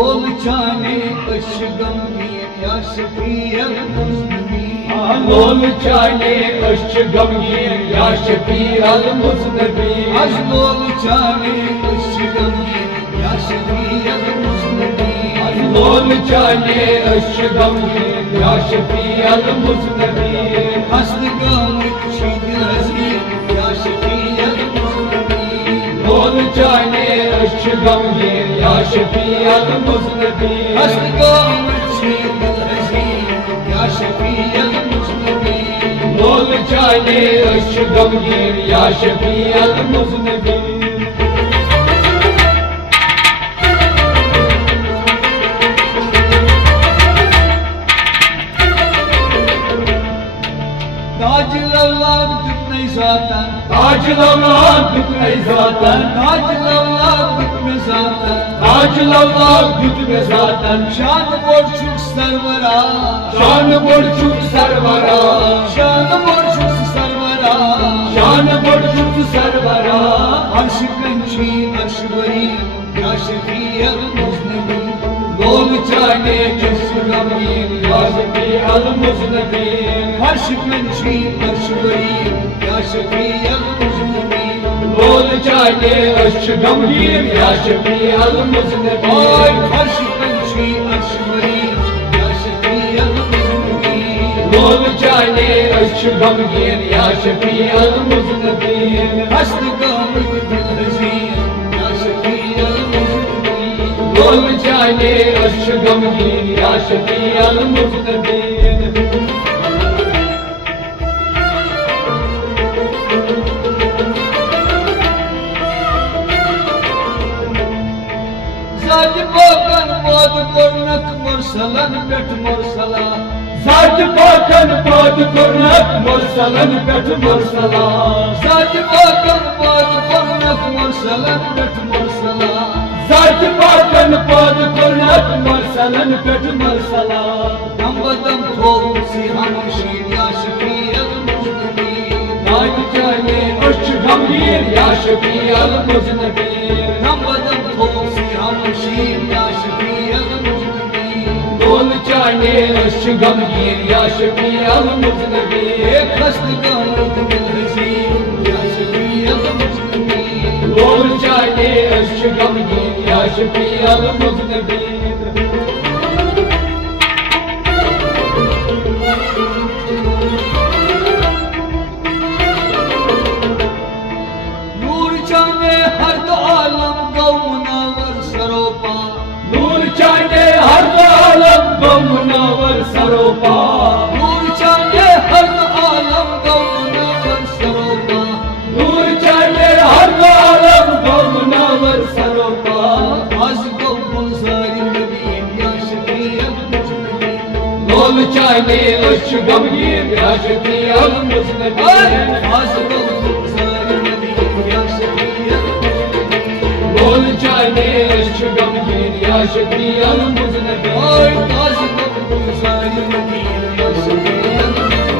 लोल चाने अश गमगीन या शफीअल मुज़निबीन लोल चाने अश गमगीन या शफीअल मुज़निबीन अज लोल चाने अश गमगीन या शफीअल मुज़निबीन लोल चाने अश गमगीन या शफीअल मुज़निबीन हस्त गमत दिल हज़ीन या शफीअल मुज़निबीन लोल चाने अश गमगीन या शफीअल मुज़निबीन हस्त गमत दिल हज़ीन या शफीअल मुज़निबीन लोल चाने अश गमगीन या शफीअल मुज़निबीन ताज लौलाद कितने ज़ातन ताज लौलाद कितने ज़ातन ताज लौलाद कितने ज़ातन ताज लौलाद कितने ज़ातन शान बोर्चुक सरवरा शान बोर्चुक सरवरा शान बोर्चुक सरवरा शान बोर्चुक सरवरा अर्श कंची अर्श बरी या शफीअल मुज़निबीन लोल चाने अश गमगीन या शफीअल मुज़निबीन अर्श कंची अर्श बरी या शफीअल मुज़निबीन लोल चाने अश गमगीन या शफीअल मुज़निबीन ओए अर्श कंची अर्श बरी या शफीअल मुज़निबीन लोल चाने अश गमगीन या शफीअल मुज़निबीन हस्त गमत दिल हज़ीन या शफीअल मुज़निबीन लोल चाने अश गमगीन या शफीअल मुज़निबीन ज़ात पाकन मौत कोरनक मुरसलन पेट मुरसला ज़ात पाकन पाद कुर्नक मुरसलन पेट मुरसला ज़ात पाकन मौत कोरनक मुरसलन पेट मुरसला ज़ात पाकन पाद कुर्नक मुरसलन पेट मुरसला दम बदम थोल सी हमशीन या शफीअल मुज़निबीन ताज चाने अश गमगीन या शफीअल मुज़निबीन दम बदम थोल सी हमशीन या शफीअल मुज़निबीन लोल चाने अश गमगीन या शफीअल मुज़निबीन एक हस्त गमत दिल हज़ीन या शफीअल मुज़निबीन लोल चाने अश गमगीन या शफीअल मुज़निबीन नूर चाने हर दो आलम गौ मुनावर सरोपा नूर चाने हर आलम गो मुनावर सरोपा नूर चाने हर दो आलम गौ मुनावर सरोपा नूर चाने हर आलम गो मुनावर सरोपा आज गौ गुलजारी नबीन या शफीअल मुज़निबीन लोल चाने अश गमगीन या शफीअल मुज़निबीन आज गौ गुलजारी नबीन या शफीअल मुज़निबीन लोल चाने अश गमगीन या शफीअल मुज़निबीन आज गौ गुलजारी नबीन या शफीअल मुज़निबीन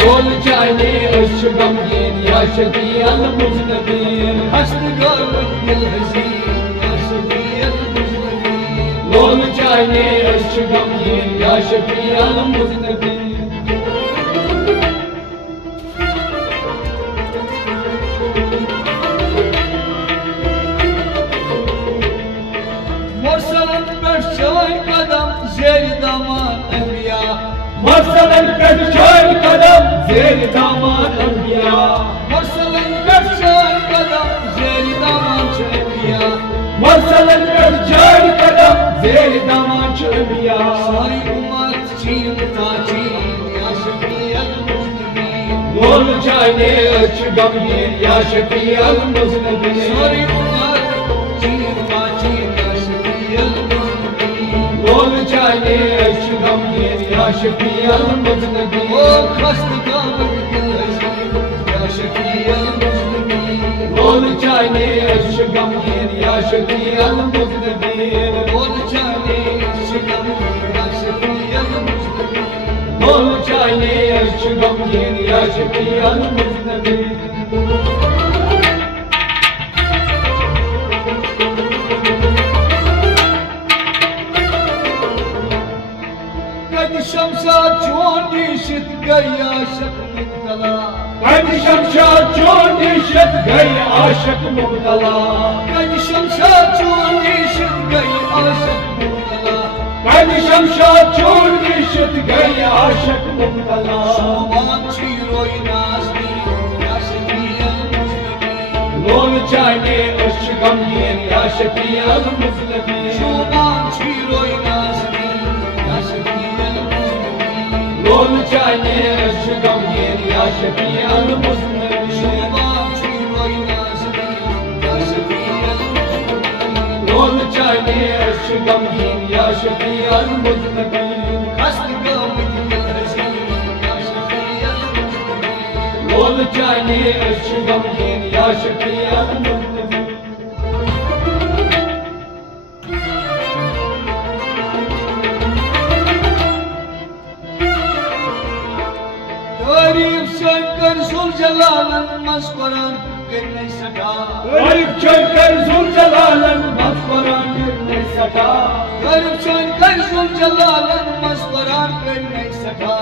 लोल चाने अश गमगीन या शफीअल मुज़निबीन हस्त गमत दिल हज़ीन या शफीअल मुज़निबीन लोल चाने अश गमगीन या शफीअल मुज़निबीन मुरसलन पेट चलाए कदम ज़ेर दामान अंबिया मुरसलन पेट चलाए कदम ज़ेर दामान अंबिया मुरसलन पेट चलाए कदम ज़ेर दामान अंबिया मुरसलन पेट चलाए कदम ज़ेर दामान अंबिया सारी उम्मत चीन ताचीन या शफीअल मुज़निबीन लोल चाने अश गमगीन या शफीअल मुज़निबीन सारी उम्मत चीन ताचीन या शफीअल मुज़निबीन लोल चाने अश गमगीन या शफीअल मुज़निबीन ओ खस्त गमत दिल हज़ीन या शफीअल मुज़निबीन लोल चाने अश गमगीन या शफीअल मुज़निबीन बोल जाने शिकम या शफीअल मुज़निबीन लोल चाने अश गमगीन या शफीअल मुज़निबीन निशित गई आशक मुबतला कद शमशाद चोर निशित गई आशिक मुबतला कद शमशाद चोर निशित गई आशक मुबतला कद शमशाद चोर निशित गई आशिक मुबतला शोभान चीरोई नाज़नी या शफीअल मुज़्निबीन लोल चाहे अश गमगीन या शफीअल मुज़्निबीन शोभान चीरोई नाज़नी या शफीअल मुज़्निबीन लोल चाहे अश गमगीन या शफीअल मुज़्निबीन शोभान चीरोई नाज़नी या शफीअल मुज़्निबीन लोल चाहे अश गमगीन या शफीअल मुज़्निबीन खस्त गमित हज़ीन या शफीअल मुज़्निबीन लोल चाहे अश गमगीन या शफीअल मुज़्निबीन तारीफ शंकर ज़ुलजलालन मस्कुरान करने सका गरीब चलकर जुल जलालन मस्कुरान करने सका तारीफ शंकर ज़ुलजलालन मस्कुरान करने सका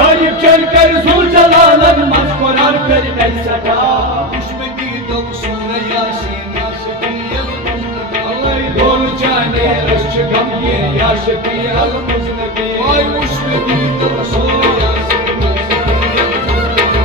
गरीब चलकर जुल जलालन मस्कुरान करने सका उसमें गीतों सूरह यासीन या शफीअल मुज़्निबीन लोल चाहे अश गमगीन या शफीअल मुज़्निबीन आय उसमें गीतों सूरह यासीन या शफीअल मुज़्निबीन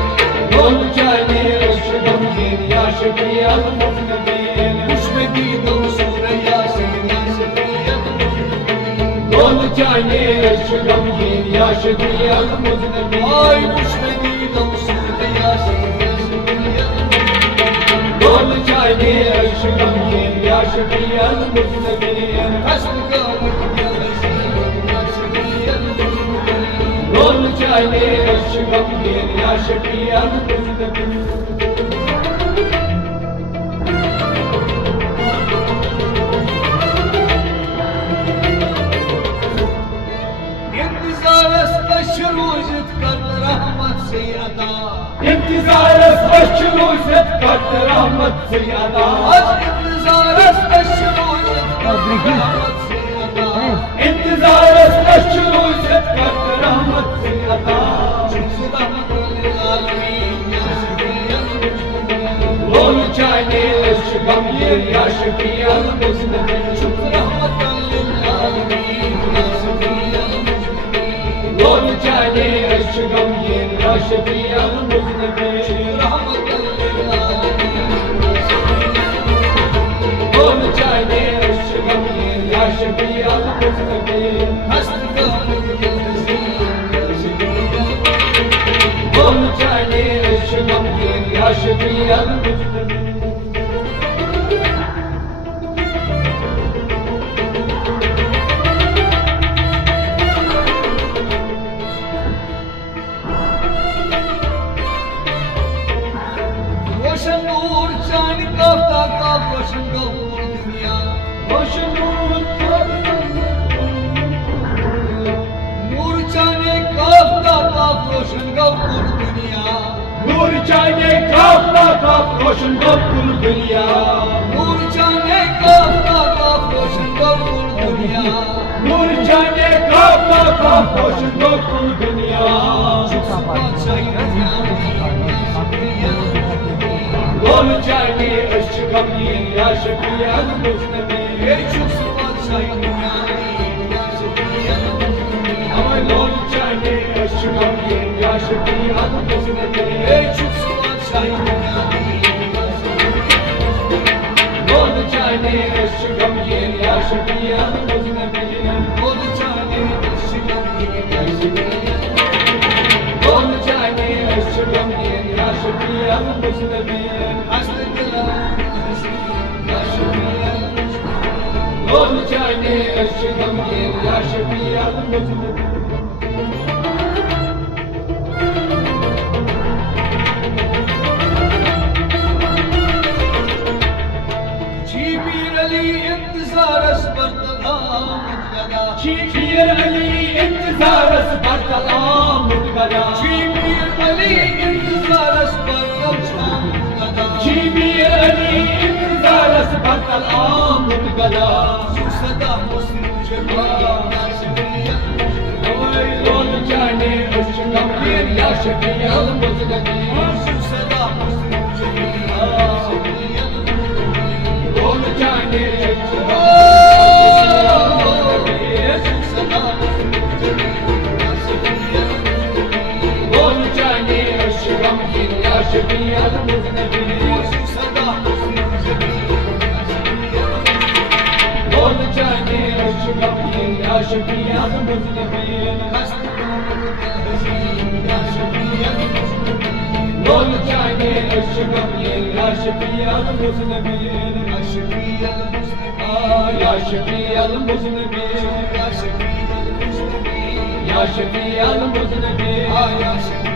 लोल चाहे अश गमगीन या शफीअल मुज़्निबीन उसमें गीतों सूरह यासीन या शफीअल मुज़्निबीन लोल चाहे अश गमगीन या शफीअल मुज़्निबीन आय उसमें गीतों सूरह यासीन या शफीअल मुज़्निबीन लोल चाहे अश गमगीन या शफीअल मुज़्निबीन खस्त गमित हज़ीन या शफीअल मुज़्निबीन लोल चाहे अश गमगीन या शफीअल मुज़्निबीन इंतज़ार अस्त रोज़त कर रहमत से अता इंतजार स्पष्ट रोज़त कत रहमत से अदा आज इंतज़ार अस्त रोज़त कर रहमत से अता इंतजार स्पष्ट रोज़त कत रहमत से अदा लोल चाहे अश गमगीन या शफीअल मुज़्निबीन लोल चाहे अश गमगीन या शफीअल मुज़्निबीन लोल चाहे अश गमगीन या शफीअल मुज़्निबीन लोल चाहे अश गमगीन या शफीअल मुज़्निबीन रोशन नूर चांद काफ्ता का रोशन गौर दुनिया नूर चांद काफ्ता का रोशन गौर दुनिया नूर चाहे काफ़ा का रोशन कुल दुनिया नूर चांद काफ्ता का रोशन गौर दुनिया नूर चाहे काफ़ा का रोशन कुल दुनिया लोल चाहे अश गमगीन या शफीअल मुज़्निबीन हमें लोल चाहे अश गमगीन या शफीअल मुज़्निबीन लोल चाहे अश गमगीन या शफीअल मुज़्निबीन लोल चाहे अश गमगीन या शफीअल मुज़्निबीन लोल चाहे अश गमगीन या शफीअल मुज़्निबीन जीबीर अली इंतजार असबरतला मुतगदा شبير علي انتظار اصبر كلام متقدا जीबीर अली इंतजार असबरतला मुतगदा شبير علي انتظار اصبر كلام متقدا सदा मुस्लिम जमीन या शफीअल لول جاني اشكم muznebin, ya şefiyel muznebin. Aşık seda muznebin, şefiyel muznebin. Ol cani eşşıgam Aşık seda muznebin, şefiyel muznebin. Ol cani eşşıgam ya şefiyel muznebin. Aşık seda muznebin, şefiyel muznebin. Ol cani eşşıgam ya şefiyel muznebin. Ol cani eşşıgam ya şefiyel muznebin. Ya şefiyel muznebin. Ya şefiyel muznebin.